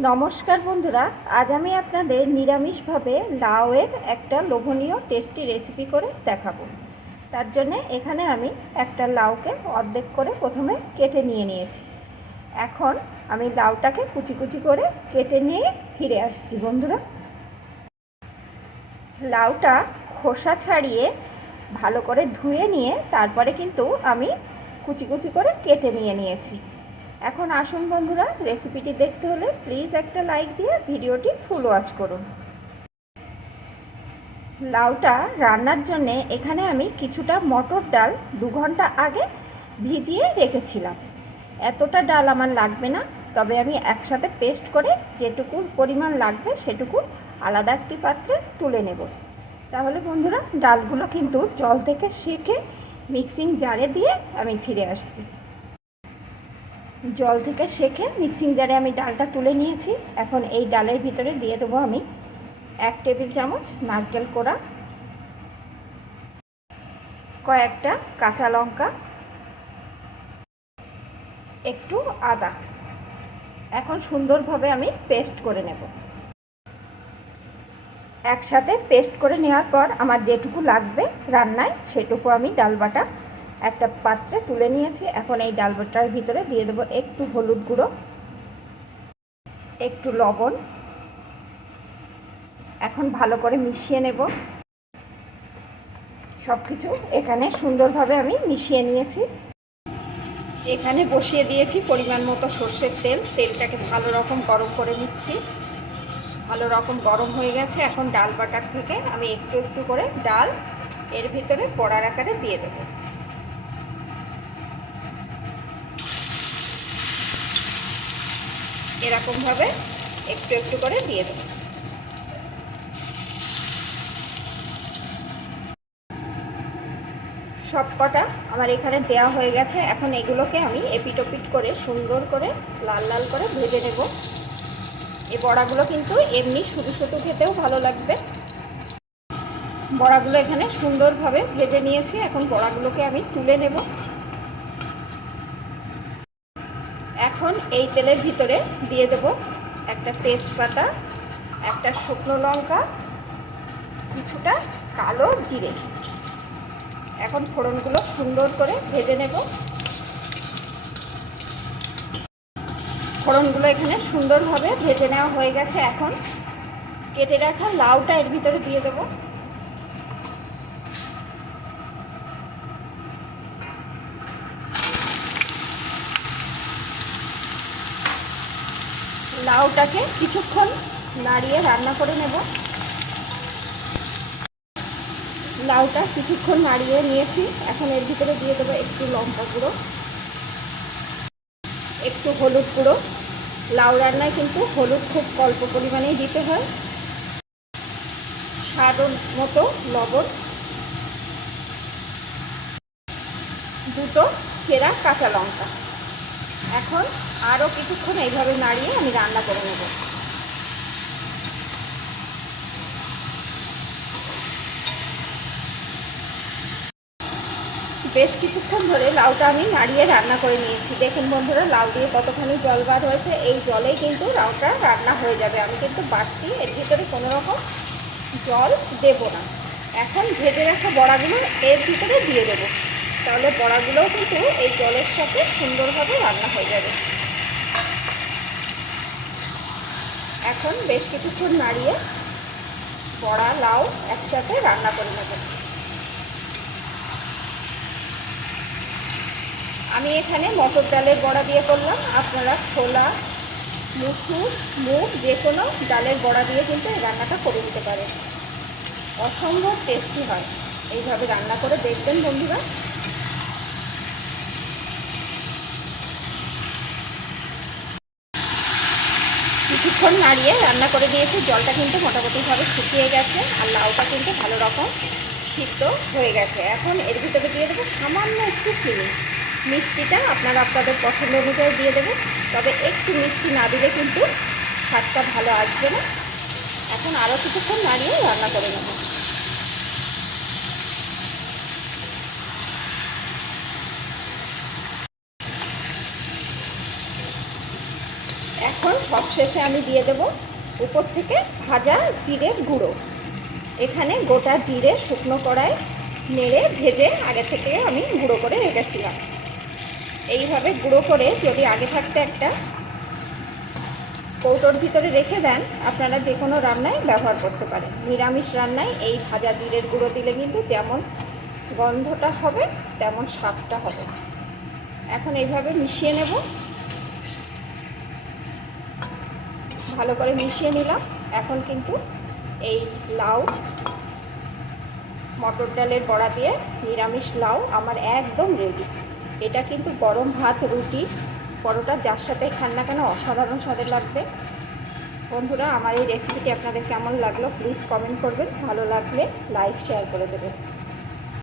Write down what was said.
নমস্কার বন্ধুরা, আজ আমি আপনাদের নিরামিষভাবে লাউয়ের একটা লোভনীয় টেস্টি রেসিপি করে দেখাবো। তার জন্যে এখানে আমি একটা লাউকে অর্ধেক করে প্রথমে কেটে নিয়ে নিয়েছি। এখন আমি লাউটাকে কুচি কুচি করে কেটে নিয়ে ফিরে আসছি বন্ধুরা। লাউটা খোসা ছাড়িয়ে ভালো করে ধুয়ে নিয়ে তারপরে কিন্তু আমি কুচি কুচি করে কেটে নিয়ে নিয়েছি। এখন আসুন বন্ধুরা রেসিপিটি দেখতে হলে প্লিজ একটা লাইক দিয়ে ভিডিওটি ফুল ওয়াচ করুন। লাউটা রান্নার জন্যে এখানে আমি কিছুটা মটর ডাল দু ঘণ্টা আগে ভিজিয়ে রেখেছিলাম। এতটা ডাল আমার লাগবে না, তবে আমি একসাথে পেস্ট করে যেটুকু পরিমাণ লাগবে সেটুকু আলাদা একটি পাত্রে তুলে নেব। তাহলে বন্ধুরা, ডালগুলো কিন্তু জল থেকে শেখে মিক্সিং জারে দিয়ে আমি ফিরে আসছি। জল থেকে শেখে মিক্সিং জারে আমি ডালটা তুলে নিয়েছি। এখন এই ডালের ভিতরে দিয়ে দেবো আমি এক টেবিল চামচ নারকেল কোড়া, কয়েকটা কাঁচা লঙ্কা, একটু আদা। এখন সুন্দরভাবে আমি পেস্ট করে নেব। একসাথে পেস্ট করে নেওয়ার পর আমার যেটুকু লাগবে রান্নায়, সেটুকু আমি ডাল বাটা একটা পাত্রে তুলে নিয়েছি। এখন এই ডাল বাটার ভিতরে দিয়ে দেবো একটু হলুদ গুঁড়ো, একটু লবণ। এখন ভালো করে মিশিয়ে নেব। সব কিছু এখানে সুন্দরভাবে আমি মিশিয়ে নিয়েছি। এখানে বসিয়ে দিয়েছি পরিমাণ মতো সর্ষের তেল। তেলটাকে ভালো রকম গরম করে নিচ্ছি। ভালো রকম গরম হয়ে গেছে। এখন ডাল বাটার থেকে আমি একটু একটু করে ডাল এর ভিতরে পড়ার আকারে দিয়ে দেব। এরকমভাবে একটু একটু করে দিয়ে দেব। সব কটা আমার এখানে দেওয়া হয়ে গেছে। এখন এগুলোকে আমি এপিটোপিট করে, সুন্দর করে, লাল লাল করে ভেজে নেব। এই বড়াগুলো কিন্তু এমনি শুধু শুধু খেতেও ভালো লাগবে। বড়াগুলো এখানে সুন্দরভাবে ভেজে নিয়েছি। এখন বড়াগুলোকে আমি তুলে নেব এখন এই তেলের ভিতরে দিয়ে দেব একটা তেজপাতা, একটা শুকনো লঙ্কা, কিছুটা কালো জিরে। এখন ফোড়নগুলো সুন্দর করে ভেজে নেব। ফোড়নগুলো এখানে সুন্দরভাবে ভেজে নেওয়া হয়ে গেছে। এখন কেটে রাখা লাউটা এর ভিতরে দিয়ে দেব। লাউটাকে কিছুক্ষণ নাড়িয়ে রান্না করে নেব। লাউটা কিছুক্ষণ নাড়িয়ে নিয়েছি। এখন এর ভিতরে দিয়ে দেবো একটু লঙ্কা গুঁড়ো, একটু হলুদ গুঁড়ো। লাউ রান্নায় কিন্তু হলুদ খুব অল্প পরিমাণেই দিতে হয়। স্বাদ মতো লবণ। দুটো চেরা কাঁচা লঙ্কা। এখন আরও কিছুক্ষণ এইভাবে নাড়িয়ে আমি রান্না করে নেব। বেশ কিছুক্ষণ ধরে লাউটা আমি নাড়িয়ে রান্না করে নিয়েছি। দেখুন বন্ধুরা, লাউ দিয়ে কতখানি জল বার হয়েছে, এই জলেই কিন্তু লাউটা রান্না হয়ে যাবে। আমি কিন্তু বাড়তি এর ভিতরে কোনো রকম জল দেব না। এখন ভেজে রাখা বড়াগুলো এর ভিতরে দিয়ে দেবো। তাহলে বড়াগুলোও কিন্তু এই জলের সাথে সুন্দরভাবে রান্না হয়ে যাবে। এখন বেশ কিছুক্ষণ নাড়িয়ে বড়া, লাউ একসাথে রান্না করে নেব। আমি এখানে মটর ডালের বড়া দিয়ে করলাম। আপনারা ছোলা, মুসুর, মুগ যে কোনো ডালের বড়া দিয়ে কিন্তু এই রান্নাটা করে দিতে পারেন। অসম্ভব টেস্টি হয়। এইভাবে রান্না করে দেখবেন বন্ধুরা। কিছুক্ষণ নাড়িয়ে রান্না করে দিয়েছি। জলটা কিন্তু মোটামুটিভাবে শুকিয়ে গেছে আর লাউটা কিন্তু ভালো রকম সিদ্ধ হয়ে গেছে। এখন এর ভিতরে দিয়ে দেবো সামান্য একটু চিনি। মিষ্টিটা আপনারা আপনাদের পছন্দ অনুযায়ী দিয়ে দেবেন, তবে একটু মিষ্টি না দিলে কিন্তু স্বাদটা ভালো আসবে না। এখন আরও কিছুক্ষণ নাড়িয়ে রান্না করে নেব। এখন সবশেষে আমি দিয়ে দেব উপর থেকে ভাজা জিরের গুঁড়ো। এখানে গোটা জিরে শুকনো কড়ায় নেড়ে ভেজে আগে থেকে আমি গুঁড়ো করে রেখেছিলাম। এইভাবে গুঁড়ো করে যদি আগে থাকতে একটা কৌটোর ভিতরে রেখে দেন, আপনারা যে কোনো রান্নায় ব্যবহার করতে পারেন। নিরামিষ রান্নায় এই ভাজা জিরের গুঁড়ো দিলে কিন্তু যেমন গন্ধটা হবে, তেমন স্বাদটা হবে। এখন এইভাবে মিশিয়ে নেব। ভালো করে মিশিয়ে নিলাম। এখন কিন্তু এই লাউ, মটর ডালের বড়া দিয়ে নিরামিষ লাউ আমার একদম রেডি এটা কিন্তু গরম ভাত, রুটি, পরোটা, যার সাথে খান না কেন অসাধারণ স্বাদের লাগবে। বন্ধুরা, আমার এই রেসিপিটি আপনাদের কেমন লাগল? প্লিজ কমেন্ট করবেন। ভালো লাগলে লাইক শেয়ার করে দেবেন।